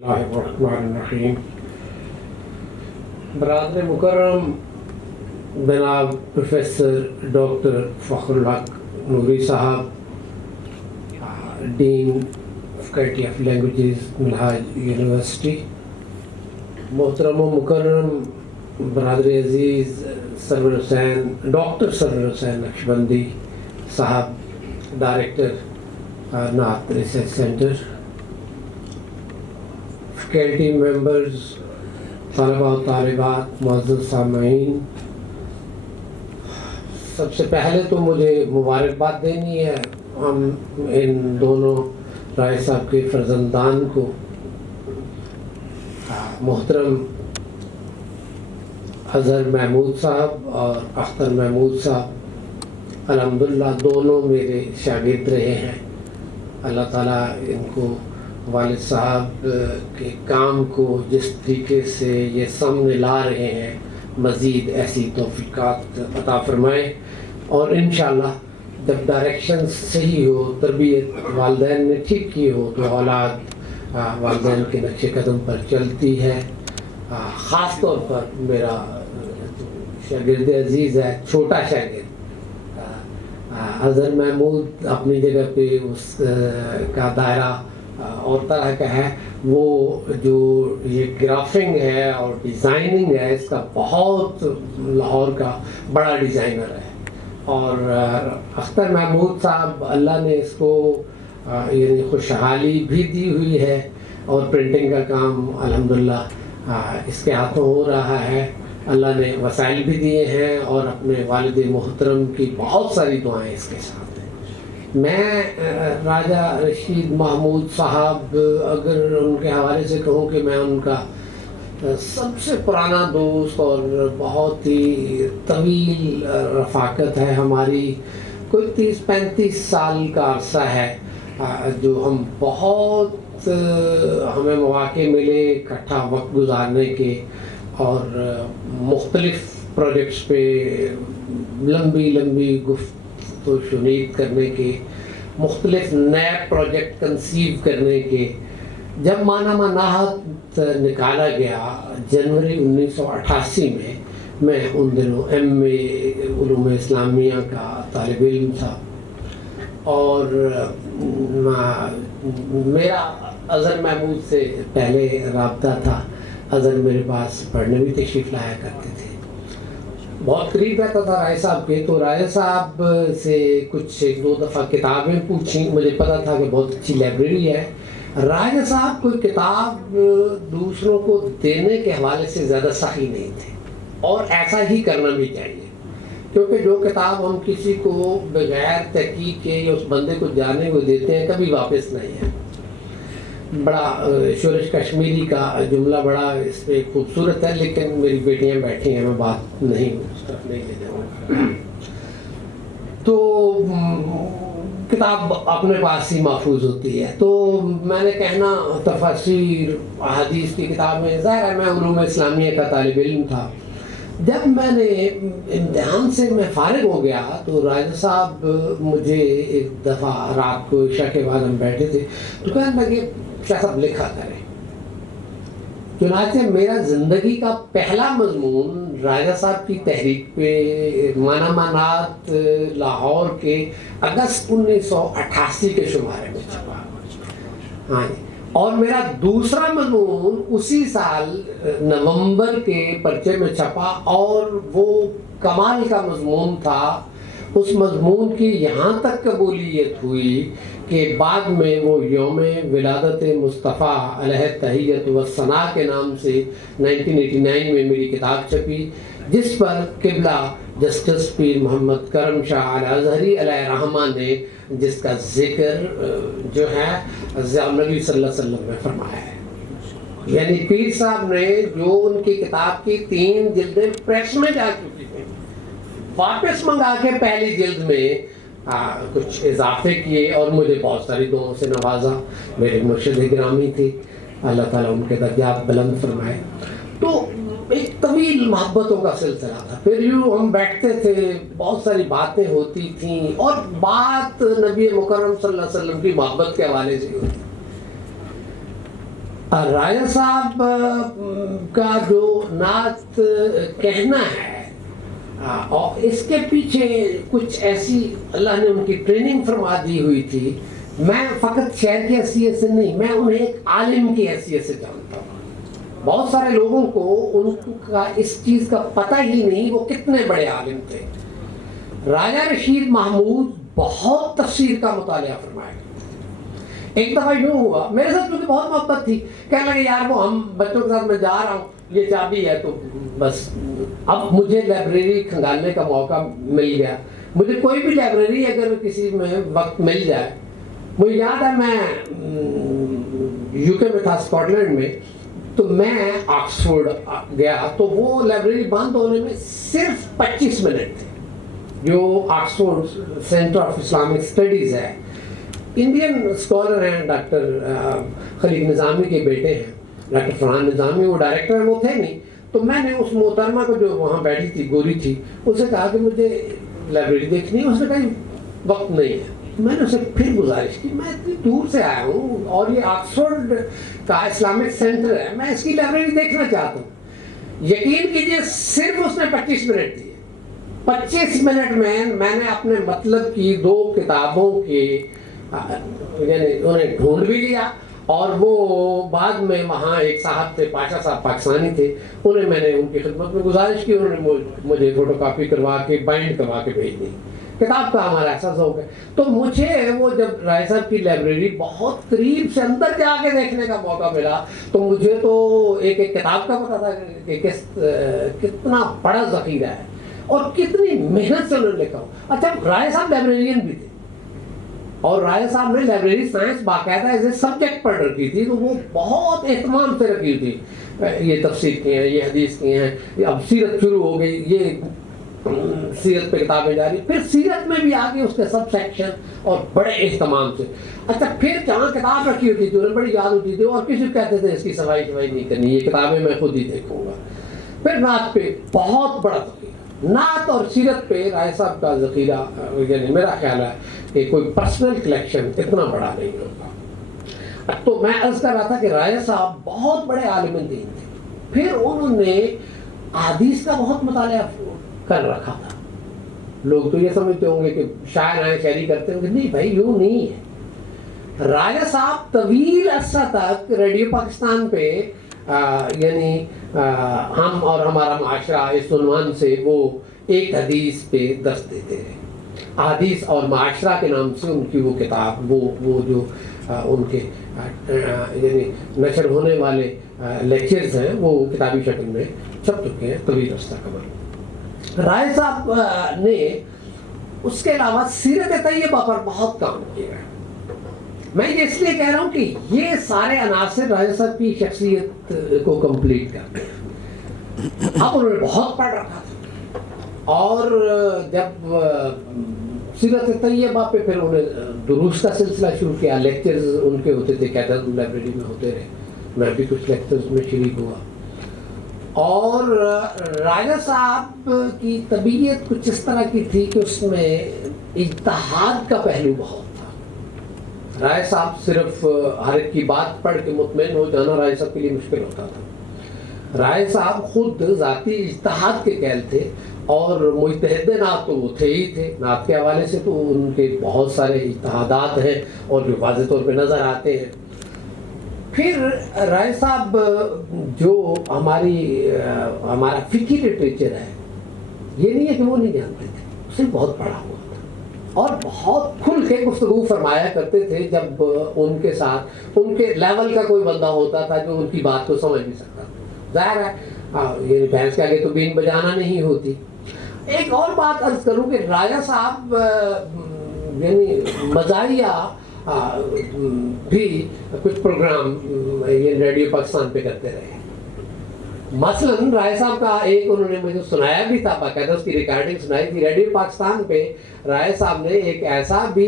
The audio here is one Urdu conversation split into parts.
Bismillahirrahmanirrahim. برادر مکرم جناب پروفیسر ڈاکٹر فخر الحق نوری صاحب، dean faculty of languages Minhaj university, محترم و مکرم برادر عزیز سرور حسین ڈاکٹر سرور حسین نقشبندی صاحب، ڈائریکٹر نعت ریسرچ سینٹر، فیکلٹی ممبرز، طلباء و طالبات، معزز سامعین، سب سے پہلے تو مجھے مبارکباد دینی ہے ہم ان دونوں رائے صاحب کے فرزندان کو، محترم اظہر محمود صاحب اور اختر محمود صاحب الحمدللہ دونوں میرے شاگرد رہے ہیں۔ اللہ تعالیٰ ان کو والد صاحب کے کام کو جس طریقے سے یہ سامنے لا رہے ہیں مزید ایسی توفیقات عطا فرمائے، اور انشاءاللہ جب ڈائریکشن صحیح ہو، تربیت والدین نے ٹھیک کی ہو تو اولاد والدین کے نقش قدم پر چلتی ہے۔ خاص طور پر میرا شاگرد عزیز ہے، چھوٹا شاگرد اظہر محمود، اپنی جگہ پہ اس کا دائرہ اور طرح کا ہے، وہ جو یہ گرافنگ ہے اور ڈیزائننگ ہے اس کا بہت لاہور کا بڑا ڈیزائنر ہے، اور اختر محمود صاحب اللہ نے اس کو یعنی خوشحالی بھی دی ہوئی ہے، اور پرنٹنگ کا کام الحمدللہ اس کے ہاتھوں ہو رہا ہے، اللہ نے وسائل بھی دیے ہیں، اور اپنے والد محترم کی بہت ساری دعائیں اس کے ساتھ ہیں۔ میں راجہ رشید محمود صاحب، اگر ان کے حوالے سے کہوں کہ میں ان کا سب سے پرانا دوست اور بہت ہی طویل رفاقت ہے ہماری، کوئی 30-35 سال کا عرصہ ہے جو ہم بہت ہمیں مواقع ملے اکٹھا وقت گزارنے کے، اور مختلف پروجیکٹس پہ لمبی گفتگو و شنید کرنے کے، مختلف نئے پروجیکٹ کنسیو کرنے کے۔ جب مانامہ نہت نکالا گیا جنوری 1988 میں ان دنوں MA علوم اسلامیہ کا طالب علم تھا، اور میرا اظہر محمود سے پہلے رابطہ تھا۔ اظہر میرے پاس پڑھنے بھی تشریف لایا کرتے تھے، بہت قریب رہتا تھا رائے صاحب کے، تو رائے صاحب سے کچھ 1-2 دفعہ کتابیں پوچھیں، مجھے پتا تھا کہ بہت اچھی لائبریری ہے۔ رائے صاحب کوئی کتاب دوسروں کو دینے کے حوالے سے زیادہ سخی نہیں تھے، اور ایسا ہی کرنا بھی چاہیے، کیونکہ جو کتاب ہم کسی کو بغیر تحقیق کے یا اس بندے کو جانے کو دیتے ہیں کبھی واپس نہیں ہے۔ بڑا شورش کشمیری کا جملہ بڑا اس پہ خوبصورت ہے، لیکن میری بیٹیاں بیٹھی ہیں، میں بات نہیں اس طرف نہیں لے جاؤں گا۔ تو کتاب اپنے پاس ہی محفوظ ہوتی ہے، تو میں نے کہنا تفاسیر احادیث کی کتابیں، ظاہر ہے میں علوم اسلامیہ کا طالب علم تھا۔ جب میں نے امتحان سے میں فارغ ہو گیا تو راجہ صاحب مجھے ایک دفعہ رات کو عشاء کے بعد ہم بیٹھے تھے تو کہنے لگے شاہ صاحب لکھا کریں۔ چنانچہ میرا زندگی کا پہلا مضمون راجہ صاحب کی تحریک پہ مانامہ نعت لاہور کے اگست 1988 کے شمارے میں چھپا، ہاں جی، اور میرا دوسرا مضمون اسی سال نومبر کے پرچے میں چھپا، اور وہ کمال کا مضمون تھا۔ اس مضمون کی یہاں تک قبولیت ہوئی کہ بعد میں وہ یوم ولادت مصطفیٰ علیہ تحیت و ثناء کے نام سے 1989 میں میری کتاب چھپی، جس پر قبلہ جسٹس پیر محمد کرم شاہ الازہری علیہ رحمہ نے جس کا ذکر جو ہے نبی صلی اللہ علیہ وسلم میں فرمایا ہے۔ یعنی پیر صاحب نے جو ان کی کتاب کی 3 جلدیں پریس میں جا چکی تھیں، واپس منگا کے پہلی جلد میں کچھ اضافے کیے، اور مجھے بہت ساری دعاؤں سے نوازا۔ میرے مرشد گرامی تھی، اللہ تعالیٰ ان کے درجات بلند فرمائے۔ تو ایک طویل محبتوں کا سلسلہ تھا، پھر یوں ہم بیٹھتے تھے، بہت ساری باتیں ہوتی تھیں، اور بات نبی مکرم صلی اللہ علیہ وسلم کی محبت کے حوالے سے ہوتی۔ راجہ صاحب کا جو نعت کہنا ہے اور اس کے پیچھے کچھ ایسی اللہ نے ان کی ٹریننگ فرما دی ہوئی تھی. میں فقط شاعر کی حیثیت سے نہیں, میں انہیں ایک عالم کی حیثیت سے جانتا ہوں. بہت سارے لوگوں کو ان کا اس چیز کا پتہ ہی نہیں وہ کتنے بڑے عالم تھے. راجہ رشید محمود بہت تفسیر کا مطالعہ فرمایا. ایک دفعہ یوں ہوا, میرے ساتھ کیونکہ بہت محبت تھی, کہنے لگے یار وہ ہم بچوں کے ساتھ میں جا رہا ہوں, یہ چابی ہے, تو بس اب مجھے لائبریری کھنگالنے کا موقع مل گیا. مجھے کوئی بھی لائبریری اگر کسی میں وقت مل جائے, مجھے یاد ہے میں یو کے میں تھا, اسکاٹ لینڈ میں, تو میں آکسفورڈ گیا تو وہ لائبریری بند ہونے میں صرف 25 منٹ تھے. جو Oxford centre of Islamic studies ہے, انڈین اسکالر ہیں, ڈاکٹر خلیق نظامی کے بیٹے ہیں, ڈاکٹر فرحان نظامی, وہ ڈائریکٹر ہیں, وہ تھے نہیں. تو میں نے اس محترمہ کو جو وہاں بیٹھی تھی, گوری تھی, اس سے کہا کہ مجھے لائبریری دیکھنی ہے. اس نے کہا وقت نہیں ہے. میں نے اسے پھر گزارش کی, میں اتنی دور سے آیا ہوں اور یہ آکسفورڈ کا اسلامک سینٹر ہے, میں اس کی لائبریری دیکھنا چاہتا ہوں. یقین کیجیے صرف اس نے 25 منٹ دیے. 25 منٹ میں نے اپنے مطلب کی 2 کتابوں کے یعنی انہیں ڈھونڈ بھی لیا, اور وہ بعد میں وہاں ایک صاحب تھے, پاشا صاحب پاکستانی تھے, انہیں میں نے ان کی خدمت میں گزارش کی, انہوں نے مجھے فوٹو کاپی کروا کے بائنڈ کروا کے بھیج دی. کتاب کا ہمارا ایسا ذوق ہے. تو مجھے وہ جب رائے صاحب کی لائبریری بہت قریب سے اندر جا کے دیکھنے کا موقع ملا, تو مجھے تو ایک ایک کتاب کا پتا تھا کہ کتنا بڑا ذخیرہ ہے اور کتنی محنت سے انہوں نے لکھا ہو. اچھا, رائے صاحب لائبریرین بھی تھے, اور رائے صاحب نے لائبریری سائنس باقاعدہ ایز اے سبجیکٹ پڑھ رکھی تھی, تو وہ بہت اہتمام سے رکھی تھی. یہ تفسیر کی ہیں, یہ حدیث کی ہیں, اب سیرت شروع ہو گئی, یہ سیرت پہ کتابیں جاری, پھر سیرت میں بھی آگے اس کے سب سیکشن, اور بڑے اہتمام سے. اچھا, پھر جہاں کتاب رکھی ہوتی تھی انہیں بڑی یاد ہوتی تھی, اور کسی کو کہتے تھے اس کی صفائی نہیں کرنی, یہ کتابیں میں خود ہی دیکھوں گا. پھر نعت پہ بہت بڑا ذخیرہ, نعت اور سیرت پہ رائے صاحب کا ذخیرہ, یعنی میرا خیال ہے کہ کوئی پرسنل کلیکشن اتنا بڑا نہیں ہوتا. تو میں عرض کر رہا تھا کہ رائے صاحب بہت بڑے عالم دین تھے. پھر انہوں نے احادیث کا بہت مطالعہ کر رکھا تھا. لوگ تو یہ سمجھتے ہوں گے کہ شاعر ہیں, شاعری کرتے ہوں گے, نہیں بھائی, یوں نہیں ہے. راجہ صاحب طویل عرصہ تک ریڈیو پاکستان پہ یعنی ہم اور ہمارا معاشرہ اس عنوان سے وہ ایک حدیث پہ درس دیتے رہے. احادیث اور معاشرہ کے نام سے ان کی وہ کتاب, وہ جو ان کے یعنی نشر ہونے والے لیکچرز ہیں, وہ کتابی شکل میں چھپ چکے ہیں طویل عرصہ قبل. رائے صاحب نے اس کے علاوہ سیرت طیبہ پر بہت کام کیا ہے. میں یہ اس لیے کہہ رہا ہوں کہ یہ سارے عناصر رائے صاحب کی شخصیت کو کمپلیٹ کرتے ہیں. اب انہوں نے بہت پڑھ رکھا تھا, اور جب سیرت طیبہ پہ پھر انہیں دروس کا سلسلہ شروع کیا. لیکچرز ان کے ہوتے تھے, قیدر لائبریری میں ہوتے رہے, میں بھی کچھ لیکچرز میں شریک ہوا. اور راجہ صاحب کی طبیعت کچھ اس طرح کی تھی کہ اس میں اجتہاد کا پہلو بہت تھا. رائے صاحب صرف ہر ایک کی بات پڑھ کے مطمئن ہو جانا رائے صاحب کے لیے مشکل ہوتا تھا. رائے صاحب خود ذاتی اجتہاد کے قائل تھے, اور مجتہد نعت تو وہ تھے ہی تھے. نعت کے حوالے سے تو ان کے بہت سارے اجتہادات ہیں اور جو واضح طور پہ نظر آتے ہیں. پھر رائے صاحب جو ہمارا فقہی لٹریچر ہے, یہ نہیں ہے کہ وہ نہیں جانتے تھے, اسے بہت پڑھا ہوا تھا, اور بہت کھل کے گفتگو فرمایا کرتے تھے. جب ان کے ساتھ ان کے لیول کا کوئی بندہ ہوتا تھا جو ان کی بات کو سمجھ نہیں سکتا, ظاہر ہے یعنی بھینس کے آگے تو بین بجانا نہیں ہوتی. ایک اور بات عرض کروں کہ راجہ صاحب یعنی مزاحیہ بھی کچھ پروگرام یہ ریڈیو پاکستان پہ کرتے رہے. مثلاً رائے صاحب کا ایک انہوں نے مجھے سنایا بھی تھا, باقاعدہ اس کی ریکارڈنگ سنائی تھی. ریڈیو پاکستان پہ رائے صاحب نے ایک ایسا بھی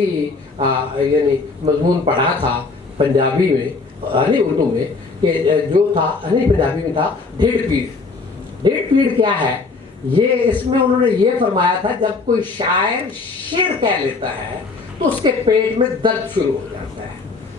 یعنی مضمون پڑھا تھا پنجابی میں, نہیں اردو میں, کہ جو تھا نہیں پنجابی میں تھا, ڈیڑھ پیڑ. ڈیڑھ پیڑ کیا ہے, یہ اس میں انہوں نے یہ فرمایا تھا جب کوئی شاعر شعر کہہ لیتا ہے تو اس کے پیٹ میں درد شروع ہو جاتا ہے.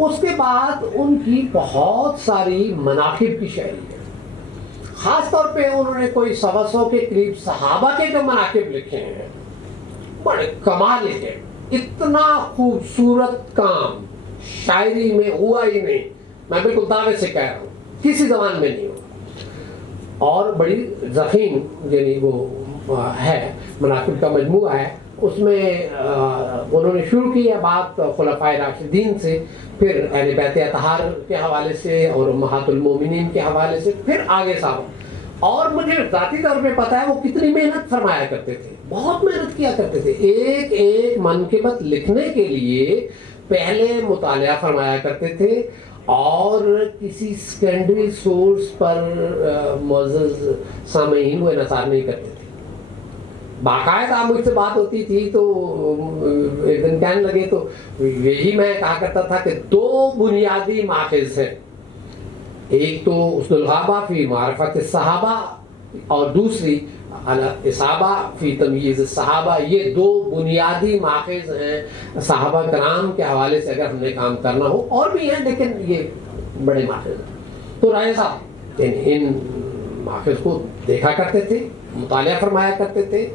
اس کے بعد ان کی بہت ساری مناقب کی شاعری ہے. خاص طور پہ انہوں نے کوئی 125 کے قریب صحابہ کے جو مناقب لکھے ہیں بڑے کمال ہے. اتنا خوبصورت کام شاعری میں ہوا ہی نہیں, میں بالکل دعوے سے کہہ رہا ہوں, کسی زبان میں نہیں ہوا. اور بڑی ضخیم یعنی وہ ہے مناقب کا مجموعہ ہے. اس میں انہوں نے شروع کی ہے بات خلفائے راشدین سے, پھر اہل بیت اطہار کے حوالے سے اور امہات المومنین کے حوالے سے, پھر آگے صاحب. اور مجھے ذاتی طور پہ پتہ ہے وہ کتنی محنت فرمایا کرتے تھے, بہت محنت کیا کرتے تھے. ایک ایک منقبت لکھنے کے لیے پہلے مطالعہ فرمایا کرتے تھے اور کسی سیکنڈری سورس پر معزز سامعین وہ انحصار نہیں کرتے تھے. باقاعدہ مجھ سے بات ہوتی تھی تو ایک دن کہنے لگے تو یہی میں کہا کرتا تھا کہ 2 بنیادی ماخذ ہیں, ایک تو اصول الغابہ فی معرفت الصحابہ اور دوسری الاصابہ فی تمییز الصحابہ. یہ 2 بنیادی ماخذ ہیں صحابہ کرام کے حوالے سے اگر ہم نے کام کرنا ہو. اور بھی ہیں لیکن یہ بڑے ماخذ ہیں. تو رائے صاحب ان ماخذ کو دیکھا کرتے تھے, مطالعہ فرمایا کرتے تھے.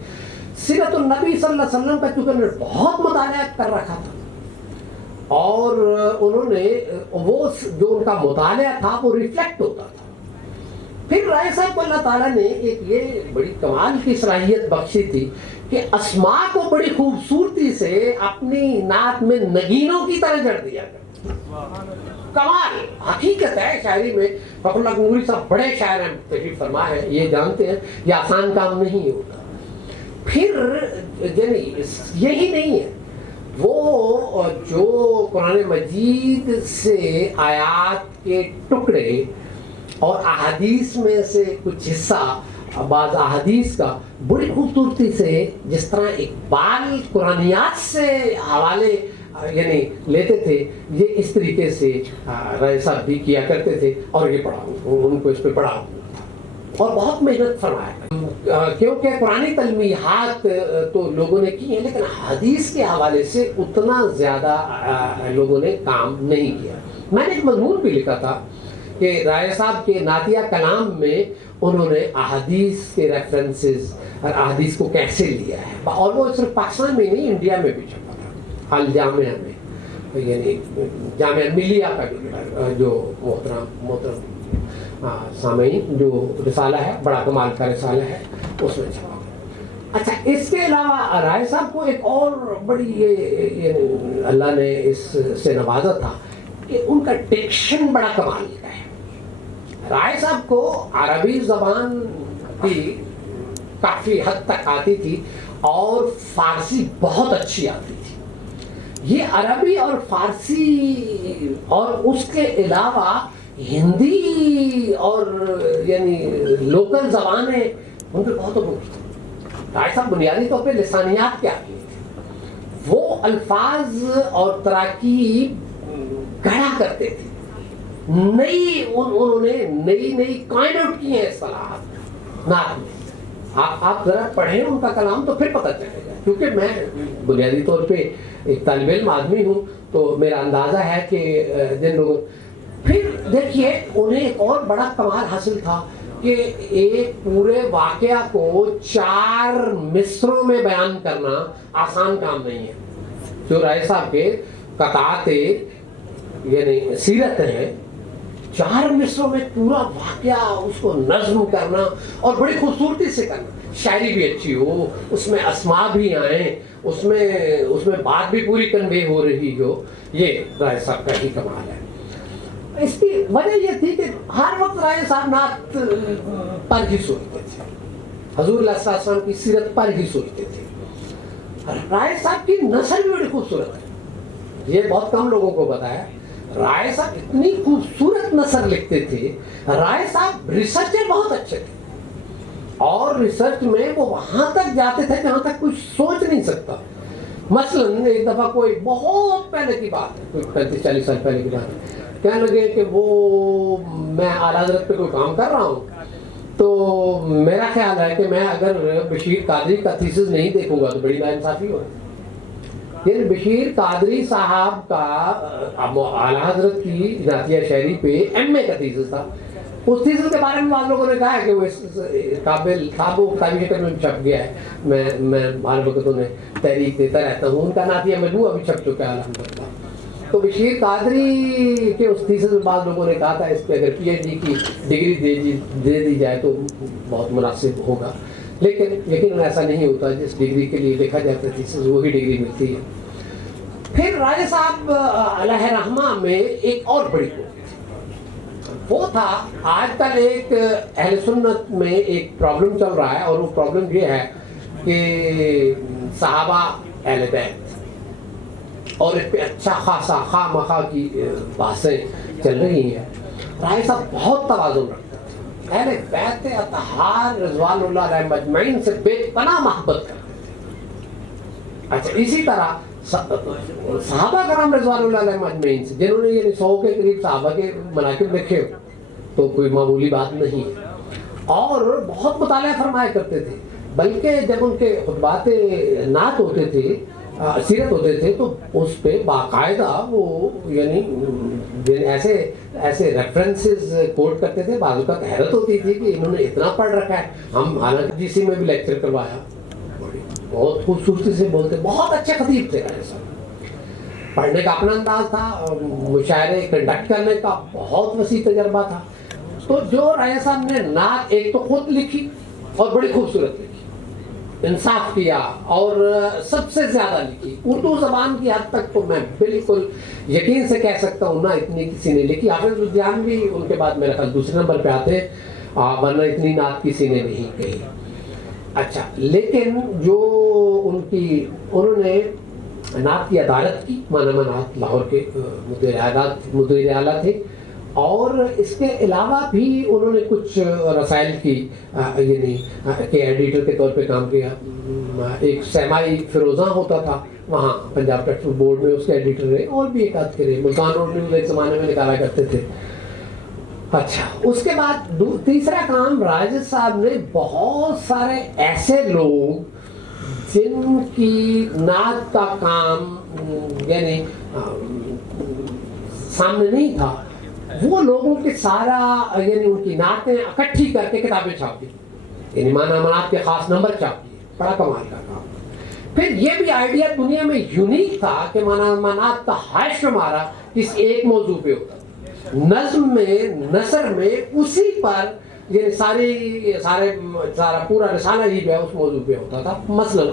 سیرت النبی صلی اللہ علیہ وسلم کا چونکہ انہوں نے بہت مطالعہ کر رکھا تھا اور انہوں نے وہ جو ان کا مطالعہ تھا وہ ریفلیکٹ ہوتا تھا. پھر رائے صاحب کو اللہ تعالیٰ نے ایک یہ بڑی کمال کی صلاحیت بخشی تھی کہ اسماء کو بڑی خوبصورتی سے اپنی نعت میں نگینوں کی طرح جڑ دیا کرتے. کمال حقیقت ہے شاعری میں. فخر اللہ گنگوہی صاحب بڑے شاعر ہیں, تشریف فرما ہے, یہ جانتے ہیں یہ آسان کام نہیں ہوتا. پھر یہی نہیں ہے, وہ جو قرآن مجید سے آیات کے ٹکڑے اور احادیث میں سے کچھ حصہ بعض احادیث کا بڑی خوبصورتی سے جس طرح اقبال قرآنیات سے حوالے یعنی لیتے تھے, یہ اس طریقے سے رائے صاحب بھی کیا کرتے تھے. اور یہ پڑھا ان کو اس پہ پڑھا اور بہت محنت فرمایا, کیونکہ قرآنی تلمیحات تو لوگوں نے کی ہیں لیکن حدیث کے حوالے سے اتنا زیادہ لوگوں نے کام نہیں کیا. میں نے ایک مضمون بھی لکھا تھا کہ رائے صاحب کے نعتیہ کلام میں انہوں نے احادیث کے ریفرنسز اور احادیث کو کیسے لیا ہے, اور وہ صرف پاکستان میں نہیں انڈیا میں بھی چھپا تھا. الجامعہ میں یعنی جامعہ ملیہ کا جو محترم سامعین جو رسالہ ہے, بڑا کمال کا رسالہ ہے, اس میں چھپا. اچھا, اس کے علاوہ رائے صاحب کو ایک اور بڑی یہ اللہ نے اس سے نوازا تھا کہ ان کا ڈکشن بڑا کمال کا ہے. رائے صاحب کو عربی زبان بھی کافی حد تک آتی تھی اور فارسی بہت اچھی آتی تھی. یہ عربی اور فارسی اور اس کے علاوہ ہندی اور یعنی لوکل زبانیں ان کے بہت عروج تھے. رائے صاحب بنیادی طور پہ لسانیات کے آدمی تھے. وہ الفاظ اور تراکیب گڑھا کرتے تھے, انہوں نے نئی کائنڈ آؤٹ کی ہیں اصطلاحات نعت میں. آپ ذرا پڑھیں ان کا کلام تو پھر پتہ چلے گا, کیونکہ میں بنیادی طور پہ ایک طالب علم آدمی ہوں تو میرا اندازہ ہے کہ جن لوگوں. پھر دیکھیے انہیں ایک اور بڑا کمال حاصل تھا کہ ایک پورے واقعہ کو 4 مصروں میں بیان کرنا آسان کام نہیں ہے. جو رائے صاحب کے قطعات یعنی سیرت ہیں, 4 مصروں میں پورا واقعہ اس کو نظم کرنا اور بڑی خوبصورتی سے کرنا, شاعری بھی اچھی ہو, اس میں اسماء بھی آئیں, اس میں بات بھی پوری کنوے ہو رہی ہو. یہ رائے صاحب کا ہی کمال ہے. اس کی وجہ یہ تھی کہ ہر وقت رائے صاحب نعت پر ہی سوچتے تھے, حضور علیہ السلام کی سیرت پر ہی سوچتے تھے. رائے صاحب کی نثر بھی بڑی خوبصورت ہے, یہ بہت کم لوگوں کو پتا ہے. رائے صاحب اتنی خوبصورت نثر لکھتے تھے. رائے صاحب ریسرچر بہت اچھے تھے اور ریسرچ میں وہ وہاں تک جاتے تھے جہاں تک کوئی سوچ نہیں سکتا. مثلاً ایک دفعہ کوئی بہت پہلے کی بات ہے, کوئی 35-40 سال پہلے کی بات ہے, کہنے لگے کہ وہ میں اعلیٰ حضرت پہ کوئی کام کر رہا ہوں تو میرا خیال ہے کہ میں اگر بشیر قادری کا تھیسس نہیں دیکھوں گا تو بڑی ناانصافی ہوگی. یعنی بشیر قادری صاحب کا اعلیٰ حضرت کی نعتیہ شعری پہ MA کا تھیسس تھا. اس تھیسس کے بارے میں آپ لوگوں نے کہا ہے کہ وہ قابل تھا, وہ کتابی شکل میں چھپ گیا ہے. میں ہر وقت انہیں تحریک دیتا رہتا ہوں. ان کا نعتیہ مجموعہ بھی چھپ چکا ہے الحمدللہ. تو بشیر قادری کے اس تھیسس میں بعض لوگوں نے کہا تھا اس پہ اگر PhD کی ڈگری دے دی جائے تو بہت مناسب ہوگا, لیکن یقیناً ایسا نہیں ہوتا. جس ڈگری کے لیے لکھا جاتا ہے تھیسس وہی ڈگری ملتی ہے. پھر راجہ صاحب علیہ رحمہ میں ایک اور بڑی کوشش وہ تھا. آج کل ایک اہل سنت میں ایک پرابلم چل رہا ہے, اور وہ پرابلم یہ ہے کہ صحابہ اہل بیت اور اس پہ اچھا خاصا خواہ مخواہ کی باتیں چل رہی ہیں. راجہ صاحب بہت توازن رکھتے تھے. اہل بیت اطہار رضوان اللہ علیہ مجمعین سے بے پناہ محبت کرتے تھے. اچھا, اسی طرح صحابہ کرام رضوان اللہ علیہ مجمعین سے, جنہوں نے یہ 100 کے قریب صحابہ کے مناقب لکھے ہو, تو کوئی معمولی بات نہیں ہے. اور بہت مطالعہ فرمایا کرتے تھے. بلکہ جب ان کے خطبات نعت ہوتے تھے, سیرت ہوتے تھے, تو اس پہ باقاعدہ وہ یعنی ایسے ریفرنسز کوٹ کرتے تھے. بعض اوقات حیرت ہوتی تھی کہ انہوں نے اتنا پڑھ رکھا ہے. ہم حالانکہ GC میں بھی لیکچر کروایا, بہت خوبصورتی سے بولتے, بہت اچھے خطیب تھے. پڑھنے کا اپنا انداز تھا, مشاعرے کنڈکٹ کرنے کا بہت وسیع تجربہ تھا. تو جو راجہ صاحب نے نعت ایک تو خود لکھی اور بڑی خوبصورت لکھی, انصاف کیا, اور سب سے زیادہ لکھی اردو زبان کی حد تک تو میں بالکل یقین سے کہہ سکتا ہوں نہ اتنی کسی نے لکھی. حافظ لدھیانوی بھی ان کے بعد میرا خیال دوسرے نمبر پہ آتے, ورنہ اتنی نعت کسی نے نہیں کہی. اچھا, لیکن جو انہوں نے نعت کی عدالت کی, مولانا نعت لاہور کے مدیر اعلیٰ تھے, اور اس کے علاوہ بھی انہوں نے کچھ رسائل کی یعنی کہ ایڈیٹر کے طور پہ کام کیا. ایک سیمائی فیروزاں ہوتا تھا وہاں پنجاب ٹیکسٹ بورڈ میں, اس کے ایڈیٹر رہے, اور بھی ایک آدھ کے رہے. ملتان روڈ نیوز ایک زمانے میں نکالا کرتے تھے. اچھا, اس کے بعد تیسرا کام, راجہ صاحب نے بہت سارے ایسے لوگ جن کی نعت کا کام یعنی سامنے نہیں تھا, وہ لوگوں کے سارا یعنی ان کی نعتیں اکٹھی کر کے کتابیں چھاپ دی, یعنی مانا منات کے خاص نمبر چھاپ دیے. بڑا کمال کا کام. پھر یہ بھی آئیڈیا دنیا میں یونیک تھا کہ مانا منات کا ہائش شمارہ کس ایک موضوع پہ ہوتا, نظم میں نثر میں اسی پر یہ سارا پورا رسالہ ہی جو ہے اس موضوع پہ ہوتا تھا. مثلا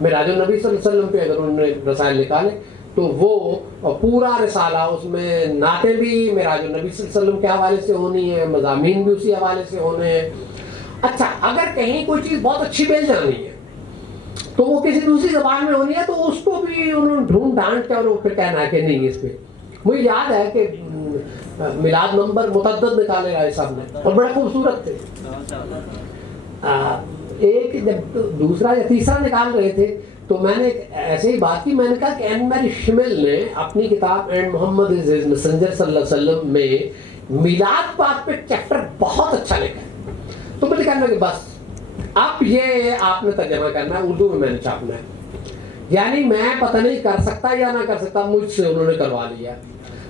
معراج النبی صلی اللہ علیہ وسلم پہ اگر انہوں نے رسائل نکالے تو وہ پورا رسالہ, اس میں نعتیں بھی معراج النبی صلی اللہ علیہ وسلم کے حوالے سے ہونی ہے, مضامین بھی اسی حوالے سے ہونے ہیں. اچھا, اگر کہیں کوئی چیز بہت اچھی مل جانی ہے تو وہ کسی دوسری زبان میں ہونی ہے, تو اس کو بھی انہوں نے ڈھونڈ ڈھانٹ کے اور وہ پھر کہنا ہے کہ نہیں اس پہ. مجھے یاد ہے کہ میلاد نمبر متعدد نکالے راجہ صاحب نے, اور بڑے خوبصورت تھے. ایک جب دوسرا یا تیسرا نکال رہے تھے تو میں نے ایسے ہی بات کی, میں نے کہا کہ این میری شمل نے اپنی کتاب اینڈ محمد از میسنجر صلی اللہ علیہ وسلم میں میلاد پاک پہ چیپٹر بہت اچھا لکھا ہے. تو مجھے کہنا کہ بس اب یہ آپ نے ترجمہ کرنا ہے, اردو میں نے چھاپنا ہے. یعنی میں پتہ نہیں کر سکتا یا نہ کر سکتا, مجھ سے انہوں نے کروا لیا.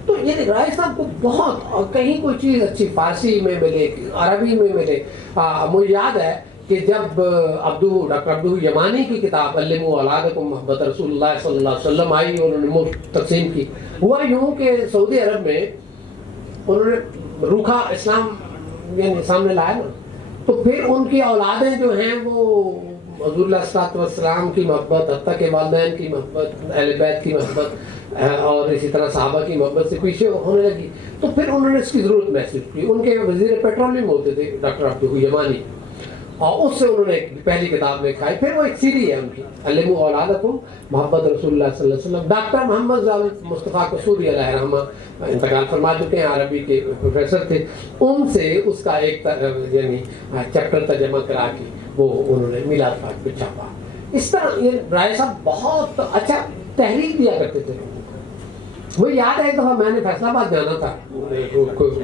تو یہ راجہ صاحب کو بہت, اور کہیں کوئی چیز اچھی فارسی میں ملے, عربی میں ملے. مجھے یاد ہے کہ جب ڈاکٹر عبدو یمانی کی کتاب علموا اولادکم محبت رسول اللہ صلی اللہ علیہ وسلم آئی, انہوں نے مفت تقسیم کی. ہوا یوں کہ سعودی عرب میں انہوں نے روکھا اسلام یعنی سامنے لایا نا, تو پھر ان کی اولادیں جو ہیں وہ حضور علیہ الصلوۃ والسلام کی محبت, حتیٰ کہ والدین کی محبت, اہل بیت کی محبت, اور اسی طرح صحابہ کی محبت سے پیچھے ہونے لگی. تو پھر انہوں نے اس کی ضرورت محسوس کی. ان کے وزیر پیٹرولیم ہوتے تھے ڈاکٹر عبدو یمانی, اور اس سے انہوں نے پہلی کتاب لکھائی. پھر وہ ایک سیری ہے ان کی, علموا اولادکم محبت رسول اللہ صلی اللہ علیہ وسلم. ڈاکٹر محمد جاوید مصطفیٰ قصوری علیہ رحمہ انتقال فرما چکے ہیں, عربی کے پروفیسر تھے. ان سے اس کا ایک یعنی چیپٹر ترجمہ کرا کے وہ انہوں نے میلاد پاک پہ چھاپا. اس طرح یہ راجہ صاحب بہت اچھا تحریک دیا کرتے تھے. مجھے یاد ہے ایک دفعہ میں نے فیصل آباد جانا تھا,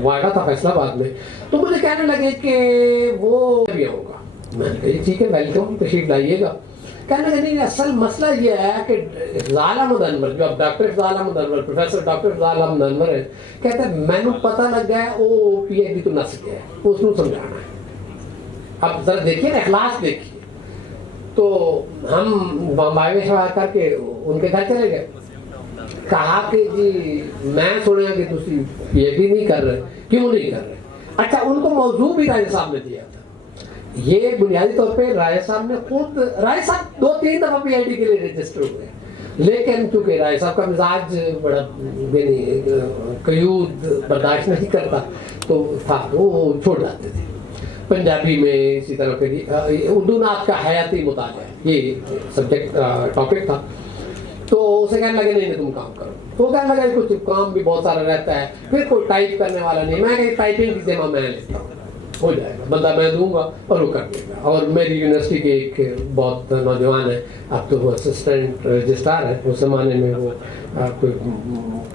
واقعہ تھا فیصل آباد میں, تو مجھے کہنے لگے کہ وہ بھی ہوگا. میں نے کہا ٹھیک ہے, ویلکم, تشریف لائیے گا. کہنے لگے نہیں اصل مسئلہ یہ ہے کہ افضال احمد انور جو اب ڈاکٹر افضال احمد انور پروفیسر ڈاکٹر افضال احمد انور ہے کہتے ہیں میں نے پتہ لگ گیا ہے وہ پی ایچ ڈی تو نس گیا ہے اس کو سمجھانا ہے. اب ذرا دیکھیے نا اخلاص دیکھیے. تو ہم بامبائے میں سوال کر کے ان کے گھر چلے گئے. کہا کہ جی میں سنیا کہ تسی پی ایچ ڈی نہیں کر رہے, کیوں نہیں کر رہے؟ اچھا ان کو موضوع بھی رائے صاحب نے دیا تھا. یہ بنیادی طور پہ رائے صاحب نے خود, رائے صاحب 2-3 دفعہ پی ایچ ڈی کے لیے رجسٹر ہوئے, لیکن چونکہ رائے صاحب کا مزاج بڑا یعنی قیود برداشت نہیں کرتا تو تھا وہ چھوڑ جاتے تھے. پنجابی میں اسی طرح کے اردو نعت کا حیاتی مطالعہ یہ سبجیکٹ ٹاپک تھا. تو اسے کہنے لگے نہیں تم کام کرو. تو کہنے لگا کچھ کام بھی بہت سارا رہتا ہے, پھر کوئی ٹائپ کرنے والا نہیں. میں کہ ٹائپنگ کی ذمہ میں لیتا ہوں, ہو جائے گا, بندہ میں دوں گا اور وہ کر دے گا. اور میری یونیورسٹی کے ایک بہت نوجوان ہے, اب تو وہ اسسٹنٹ رجسٹرار ہے, اس زمانے میں وہ کوئی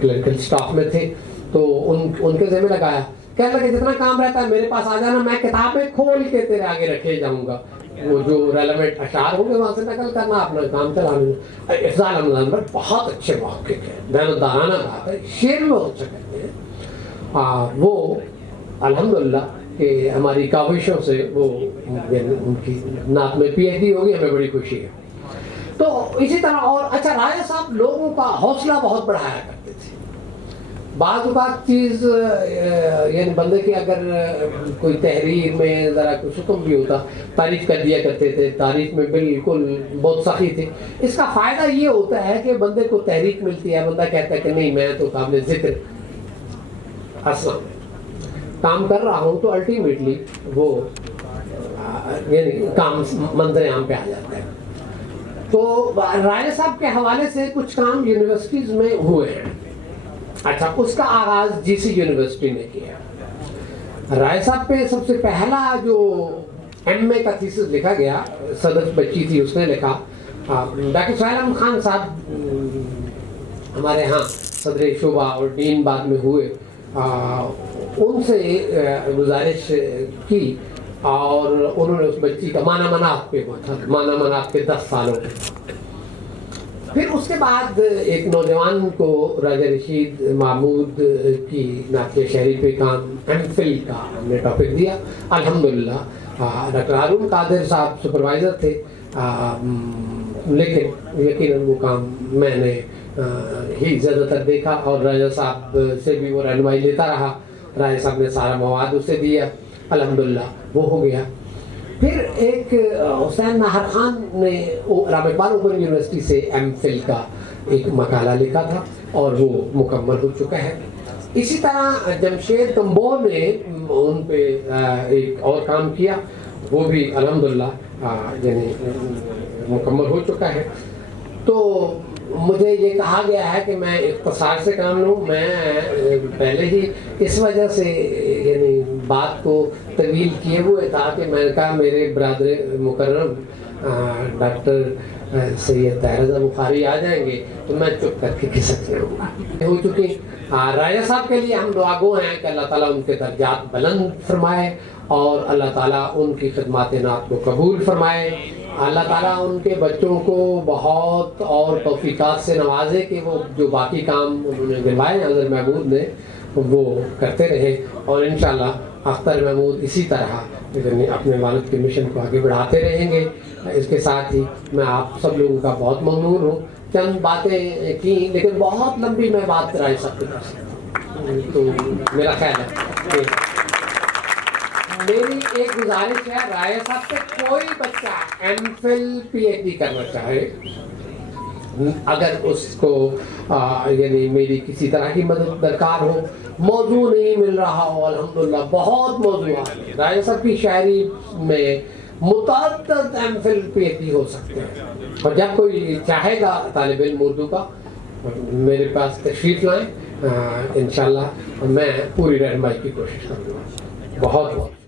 کلریکل اسٹاف میں تھے, تو ان کے ذمہ لگایا. کہنے لگے جتنا کام رہتا ہے میرے پاس آ جانا, میں کتابیں کھول کے تیرے آگے رکھے جاؤں گا, وہ جو ریلیونٹ اشعار ہوں گے وہاں سے نقل کرنا, اپنا کام چلانا. افضال احمد انور بہت اچھے محقق ہیں, دیانتدارانہ بات ہے, شعر بھی بہت اچھا کرتے ہیں. وہ الحمدللہ کہ ہماری کاوشوں سے وہ ان کی نعت میں پی ایچ ڈی ہوگی, ہمیں بڑی خوشی ہے. تو اسی طرح اور اچھا رائے صاحب لوگوں کا حوصلہ بہت بڑھایا کرتے تھے. بعض اوقات چیز یعنی بندے کی اگر کوئی تحریر میں ذرا کچھ حکم بھی ہوتا تعریف کر دیا کرتے تھے, تعریف میں بالکل بہت سخی تھی. اس کا فائدہ یہ ہوتا ہے کہ بندے کو تحریک ملتی ہے, بندہ کہتا ہے کہ نہیں میں تو قابل ذکر اصلا کام کر رہا ہوں, تو الٹیمیٹلی وہ یعنی کام منظر عام پہ آ جاتا ہے. تو رائے صاحب کے حوالے سے کچھ کام یونیورسٹیز میں ہوئے ہیں. اچھا اس کا آغاز جی سی یونیورسٹی نے کیا. رائے صاحب پہ سب سے پہلا جو ایم اے کا تھیسس لکھا گیا, صدف بچی تھی اس نے لکھا. ڈاکٹر سہیل احمد خان صاحب ہمارے ہاں صدر شعبہ اور ڈین بعد میں ہوئے, ان سے گزارش کی اور انہوں نے اس بچی کا مانا مناف پہ ہوا تھا, مانا مناف کے 10 سالوں پہ. پھر اس کے بعد ایک نوجوان کو راجہ رشید محمود کی نعت شہری پہ کام ایم فل کا ہم نے ٹاپک دیا. الحمدللہ ڈاکٹر ہارون قادر صاحب سپروائزر تھے, لیکن یقیناً وہ کام میں نے ہی زیادہ تر دیکھا اور راجہ صاحب سے بھی وہ رہنمائی لیتا رہا. راجہ صاحب نے سارا مواد اسے دیا, الحمدللہ وہ ہو گیا. پھر ایک حسین ناہر خان نے رام اقبال اوپن یونیورسٹی سے ایم فل کا ایک مقالہ لکھا تھا اور وہ مکمل ہو چکا ہے. اسی طرح جمشید کمبور نے ان پہ ایک اور کام کیا, وہ بھی الحمدللہ یعنی مکمل ہو چکا ہے. تو مجھے یہ کہا گیا ہے کہ میں اختصار سے کام لوں. میں پہلے ہی اس وجہ سے یعنی بات کو طویل کیے ہوئے تھا کہ میں نے کہا میرے برادر مکرم ڈاکٹر سید طاہر رضا بخاری آ جائیں گے تو میں چپ کر کے کھسک رہوں گا. ہو چکی. راجہ صاحب کے لیے ہم دعا گو ہیں کہ اللہ تعالیٰ ان کے درجات بلند فرمائے اور اللہ تعالیٰ ان کی خدمات نعت کو قبول فرمائے. اللہ تعالیٰ ان کے بچوں کو بہت اور توفیقات سے نوازے کہ وہ جو باقی کام انہوں نے دلوائے حضرت محمود نے وہ کرتے رہیں, اور انشاءاللہ اختر محمود اسی طرح اپنے والد کے مشن کو آگے بڑھاتے رہیں گے. اس کے ساتھ ہی میں آپ سب لوگوں کا بہت ممنون ہوں. چند باتیں کی لیکن بہت لمبی میں بات کرائی سکتی ہوں, تو میرا خیال ہے کہ میری ایک گزارش ہے رائے صاحب سے کوئی بچہ M Phil P H D کرنا چاہے, اگر اس کو یعنی میری کسی طرح کی مدد درکار ہو, موضوع نہیں مل رہا ہو, الحمدللہ بہت موضوعات ہیں. رائے صاحب کی شاعری میں متعدد M Phil P H D ہو سکتے ہیں, اور جب کوئی چاہے گا طالب علم اردو کا میرے پاس تشریف لائیں, انشاءاللہ میں پوری رہنمائی کی کوشش کروں گا. بہت بہت